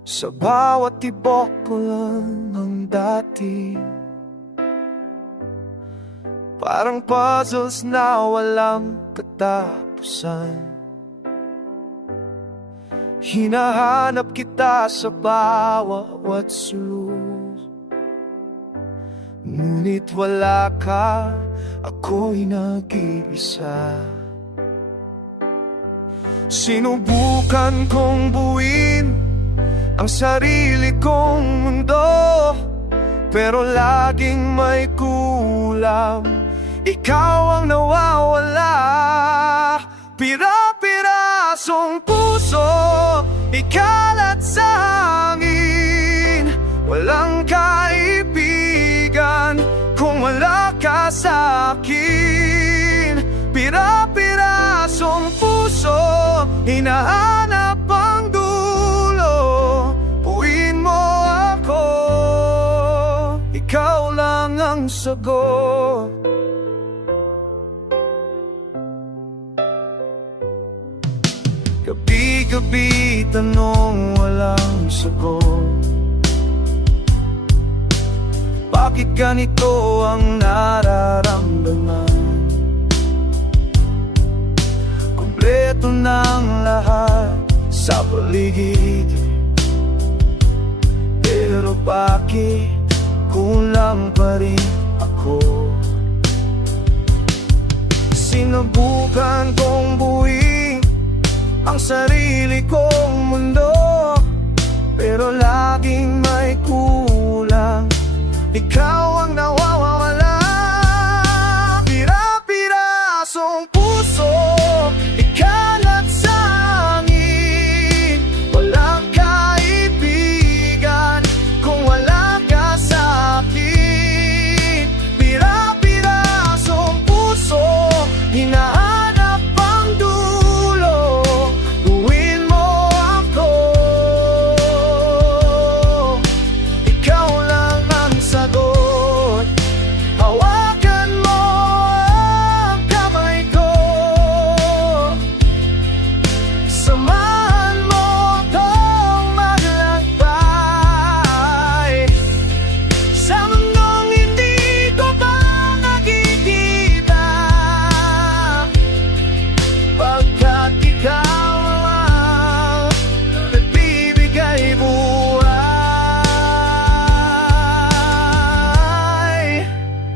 Sa bawat tibok ko lang ang dati, parang puzzles na walang katapusan. Hinahanap kita sa bawat sulok, ngunit wala ka, ako'y nag-iisa. Sinubukan kong buuin ang sarili kong mundo, pero laging may kulang, ikaw ang nawawala. Pira-pirasong puso, ikalat sa hangin. Walang kaibigan kung wala ka sa akin. Pira-pirasong puso, hinahanap ang dulo. Buuin mo ako, ikaw lang ang sagot. Gabi-gabi tanong walang sagot, bakit ganito ang nararamdaman? Kompleto ng lahat sa paligid, pero bakit kulang pa rin ako? Sinubukan kong buuin ang sarili kong mundo, pero laging may kulang, ikaw ang nawawala. Pira-pirasong puso, ikalat sa hangin. Walang kaibigan kung wala ka sa akin. Pira-pirasong puso, hinahanap ang dulo. Buuin mo ako, ikaw lang ang sagot. Hawakan mo ang kamay ko, samahan mo akong maglakbay sa mundong hindi ko pa nakikita, pagkat ikaw ang nagbibigay buhay.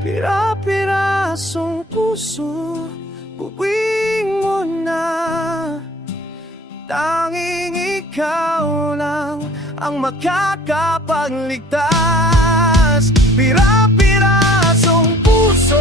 Pira-pirasong puso, buuin mo na. Tanging ikaw lang ang makakapagligtas. Pira-pirasong puso,